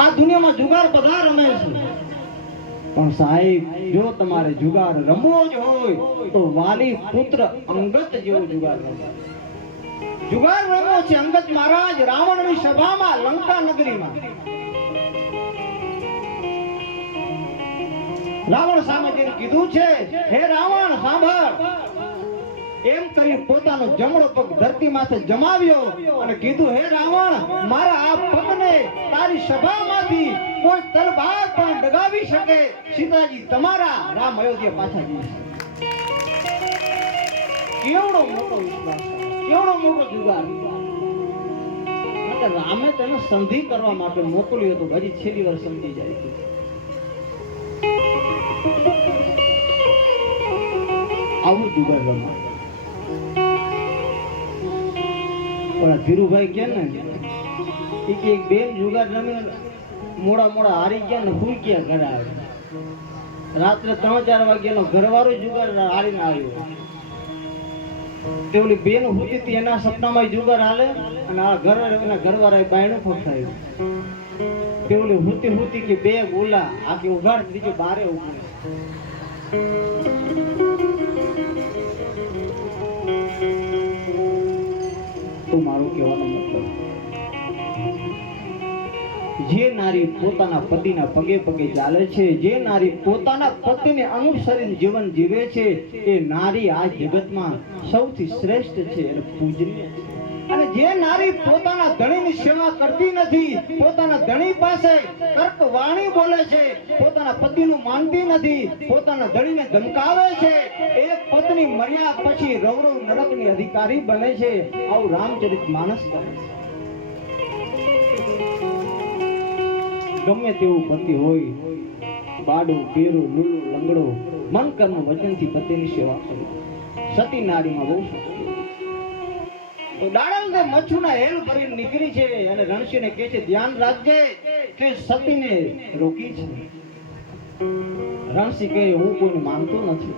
આ દુનિયામાં જુગાર બધા રમે છે, પણ સાહેબ જો તમારે જુગાર રમવો જ હોય તો વાલી પુત્ર અંગત જેવો જુગાર રમવો. જુગાર રમવો છે અંગત મહારાજ રાવણની સભામાં લંકા નગરીમાં. રાવણ સામે જેને કીધું છે, હે રાવણ સાંભળ, એમ કરી પોતાનો જમણો પગ ધરતી માથે જમાવ્યો અને કીધું, હે રાવણ, મારા આ પગને તારી સભામાંથી કોઈ તલવાર પણ ડગાવી શકે. સીતાજી તમારા રામ અયોધ્યા પાછા જઈ શકે. કેવડો મોટો વિશ્વાસ, કેવડો મોટો જુગાર. રામે તેને સંધિ કરવા માટે મોકલ્યો હતો, હજી છેલ્લી વાર સમજી જાય છે. આવું જુગાર રમાય. પણ ધીરુભાઈ કે ને એક બેન જુગાર રમે, મોડા મોડા હારી ગયા ને હુઈ ગયા ઘરે આવે. રાત્રે 3-4 વાગ્યાનો ઘરવાળો જુગાર હારીને આવ્યો. તે ઓલી બેન હુતી હતી, એના સપનામાં જુગાર હાલે અને આ ઘરવાળાએ બાયણું ખોખાયું. તે ઓલી હુતી કે બે ગોલા આખી ઉઘાડ બીજો બારે ઉભું. તો મારું કહેવાનું મતલબ, જે નારી પોતાના પતિના પગે પગે ચાલે છે, જે નારી પોતાના પતિને અનુસરીને જીવન જીવે છે, એ નારી આ જગતમાં સૌથી શ્રેષ્ઠ છે અને પૂજનીય છે. અને જે નારી પોતાના ધણીની સેવા કરતી નથી, પોતાના ધણી પાસે કર્ક વાણી બોલે છે, પોતાના પતિનું માનતી નથી, પોતાના ધણીને ધમકાવે છે, એ પત્ની મર્યા પછી રવરવ નરકની અધિકારી બને છે. આવું રામચરિત માનસ કરે છે. ગમે તેવું પતિ હોય, બાડું પેરું લુલું લંગડો, મન કર્મ વચનથી પતિની સેવા કરે. સતી નારીમાં બહુ તો દાડલ મચ્છુના હેલ ભરીને નીકળી છે અને રણસિંહને કહે છે, ધ્યાન રાખજે કે સતીને રોકી છે. રણસિંહ કહે, હું કોઈને માનતો નથી.